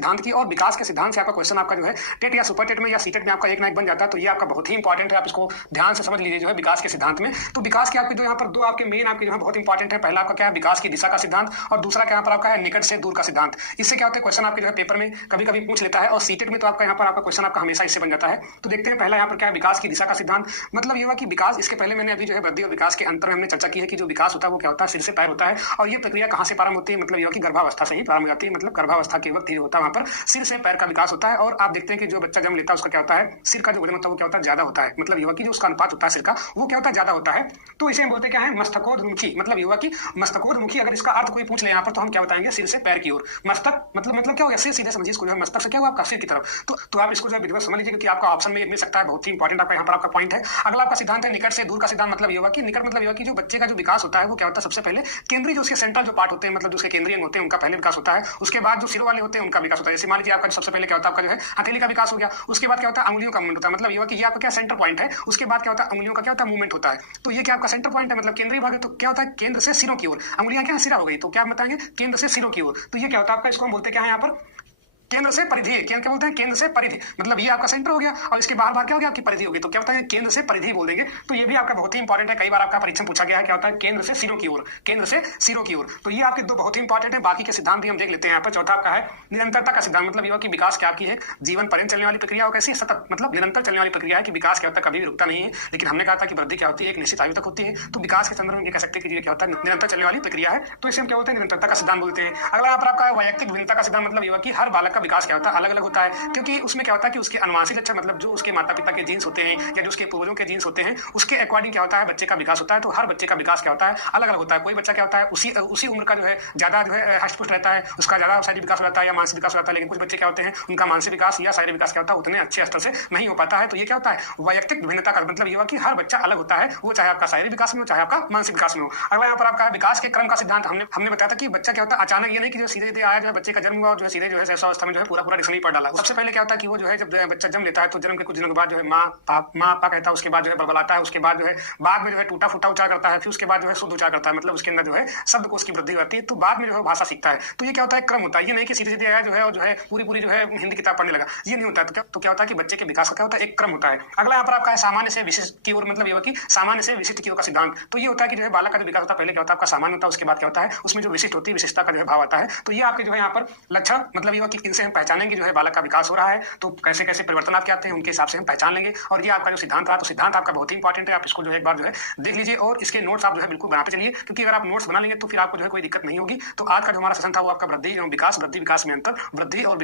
सिद्धांत की और विकास के सिद्धांत से आपका क्वेश्चन आपका जो है टेट या सुपर टेट में या सीटेट में आपका एक ना एक बन जाता है। तो ये आपका बहुत ही इंपॉर्टेंट है, आप इसको ध्यान से समझ लीजिए जो है विकास के सिद्धांत में। तो विकास के आपके जो यहाँ पर दो आपके मेन आपके जो है बहुत इंपॉर्टेंट है। पहला आपका क्या है, विकास की दिशा का सिद्धांत, और दूसरा क्या यहाँ पर आपका है, निकट से दूर का सिद्धांत। इससे क्या होता है, क्वेश्चन आपके जो है पेपर में कभी कभी पूछ लेता है, और सीटेट में तो आपका यहाँ पर आपका क्वेश्चन आपका हमेशा इससे बन जाता है। तो देखते हैं पहला यहाँ पर क्या है, विकास की दिशा का सिद्धांत। मतलब ये हुआ कि विकास, इसके पहले मैंने अभी जो है वृद्धि और विकास के अंतर में हमने चर्चा की है कि जो विकास होता है वो क्या होता है, सिर से पैर होता है। और ये प्रक्रिया कहाँ से प्रारंभ होती है, मतलब ये कि गर्भावस्था से ही प्रारंभ हो जाती है। मतलब गर्भावस्था के वक्त ही होता है वहां पर सिर से पैर का विकास होता है। और आप देखते हैं कि जो बच्चा जन्म लेता है उसका क्या होता है, सिर का जो वजन होता है वो क्या होता है, ज्यादा होता है। मतलब युवा की जो उसका अनुपात होता है सिर का वो क्या होता है, ज्यादा होता है। तो इसे हम बोलते क्या है, मस्तकोद्मुखी। मतलब युवा की मस्तकोद्मुखी। अगर इसका अर्थ कोई पूछ ले यहाँ पर तो हम क्या बताएंगे, सिर से पैर की ओर। मस्तक मतलब क्या होगा, सिर सीधे समझिए इसको, जो है मस्तक से क्या हुआ आपका सिर की तरफ। तो आप इसको जो है विधिवत समझ लीजिए क्योंकि आपका ऑप्शन में मिल सकता है, बहुत ही इंपॉर्टेंट आपका यहाँ पर आपका पॉइंट है। अगला आपका सिद्धांत है निकट से दूर का सिद्धांत। मतलब युवा की निकट मतलब युवा की जो बच्चे का जो विकास होता है वो क्या होता है, सबसे पहले केंद्रीय जो उसके सेंट्रल जो पार्ट होते हैं, मतलब जो उसके केंद्रीय अंग होते हैं उनका पहले विकास होता है। उसके बाद जो सिर वाले होते हैं उनका विकास होता है। जैसे मान लीजिए आपका सबसे पहले क्या होता है, आपका जो है हथेली का विकास हो गया। उसके बाद क्या होता है, अंगुलियों का मूवमेंट होता है। मतलब युवा की ये आपका क्या सेंटर पॉइंट है। उसके बाद क्या होता है, अंगुलियों का क्या होता है, मूवमेंट होता है। तो ये क्या आपका सेंटर पॉइंट है, मतलब केंद्रीय भाग है। तो क्या होता है, केंद्र से सिरों की ओर। अंगुलियां क्या सिरा हो गई, तो क्या बताएंगे, केंद्र से सिरों की ओर। तो ये क्या होता है आपका, इसको हम बोलते क्या है यहाँ पर, केंद्र से परिधि। क्या बोलते हैं, केंद्र से परिधि। मतलब ये आपका सेंटर हो गया और इसके बाहर बाहर क्या हो गया, आपकी परिधि होगी। तो क्या होता है, केंद्र से परिधि बोल देंगे। तो ये भी आपका बहुत ही इंपॉर्टेंट है, कई बार आपका परीक्षा पूछा गया है। क्या होता है, केंद्र से सिरों की ओर, केंद्र से सिरों की ओर। तो ये आपके दो बहुत ही इंपॉर्टेंट है। बाकी के सिद्धांत भी हम देख लेते हैं यहाँ पर। चौथा आपका है निरंतरता का सिद्धांत। मतलब युवा की विकास क्या आपकी है, जीवन पर्यंत चलने वाली प्रक्रिया हो, कैसी सतत मतलब निरंतर चलने वाली प्रक्रिया है कि विकास क्या होता है, कभी भी रुकता नहीं है। लेकिन हमने कहा था कि वृद्धि क्या होती है, एक निश्चित आयु तक होती है। तो विकास के संदर्भ में ये कह सकते हैं कि ये क्या होता है, निरंतर चलने वाली प्रक्रिया है। तो इसे हम क्या बोलते हैं, निरंतरता का सिद्धांत बोलते हैं। अगला यहाँ पर आपका वैयक्तिक भिन्नता का सिद्धांत। मतलब युवा की हर बालक का विकास क्या होता है, अलग होता है। क्योंकि उसमें क्या होता है कि उसके अनुवांशिक लक्षण, मतलब जो उसके माता पिता के जीन्स होते हैं या जो उसके पूर्वजों के जीन्स होते हैं उसके अकॉर्डिंग क्या होता है, बच्चे का विकास होता है। तो हर बच्चे का विकास क्या होता है, अलग अलग होता है। कोई बच्चा क्या होता है, उसी उम्र का जो है ज्यादा जो है हष्टपुष्ट रहता है, उसका ज्यादा शारीरिक विकास हो जाता है या मानसिक विकास हो जाता है। लेकिन कुछ बच्चे क्या होते हैं, उनका मानसिक विकास या शारीरिक विकास क्या होता है, उतने अच्छे स्तर से नहीं हो पाता है। तो ये क्या होता है, वैयक्तिक भिन्नता का मतलब ये हुआ कि हर बच्चा अलग होता है, वो चाहे आपका शारीरिक विकास में हो चाहे आपका मानसिक विकास में हो। अगला यहाँ पर आपका विकास के क्रम का सिद्धांत। हमने बताया था कि बच्चा क्या होता है, अचानक ये नहीं कि जो सीधे आया, जो है बच्चे का जन्म हुआ और जो है सीधे जो है शैशवावस्था में जो है पूरा डिक्शनरी पढ़ डाला। सबसे पहले क्या होता है कि वो जो है जब बच्चा जन्म लेता है तो जन्म के कुछ दिनों के बाद जो है माँ पापा कहता है, उसके बाद जो है बड़बड़ाता है, उसके बाद जो है बाद में जो है टूटा फूटा उच्चार करता है, फिर उसके बाद जो है शुद्ध उच्चार करता है। मतलब उसके अंदर जो है शब्द को उसकी वृद्धि होती है। तो बाद में जो है भाषा सीखता है। तो ये क्या होता है, क्रम होता है। ये नहीं कि सीधे आया जो है और जो है पूरी जो है हिंदी किताब पढ़ने लगा, ये नहीं होता है। तो क्या होता है कि बच्चे के विकास का क्या होता है, एक क्रम होता है। अगला यहाँ पर आपका है सामान्य से विशिष्ट की ओर। मतलब ये कि सामान्य से विशिष्ट की ओर का सिद्धांत। तो ये होता है कि जो है बालक का जो विकास होता है, पहले क्या होता है आपका सामान्य होता है, उसके बाद क्या होता है उसमें जो विशिष्ट होती है, विशिष्टता का जो है भाव आता है। तो ये आपके जो है यहाँ पर लक्षण, मतलब ये कि इनसे हम पहचानेंगे जो है बालक का विकास हो रहा है। तो कैसे कैसे परिवर्तन आपके आते हैं उनके हिसाब से हम पहचान लेंगे। और ये आपका जो सिद्धांत रहा, तो सिद्धांत आपका बहुत ही इंपॉर्टेंट है। आप इसको जो है एक बार जो है देख लीजिए और इसके नोट्स आप जो है बिल्कुल बनाते चलिए, क्योंकि अगर आप नोट्स बना लेंगे तो फिर आपको जो है कोई दिक्कत नहीं होगी। तो आज का जो हमारा सेशन था वो आपका वृद्धि एवं विकास, वृद्धि विकास में अंतर, वृद्धि और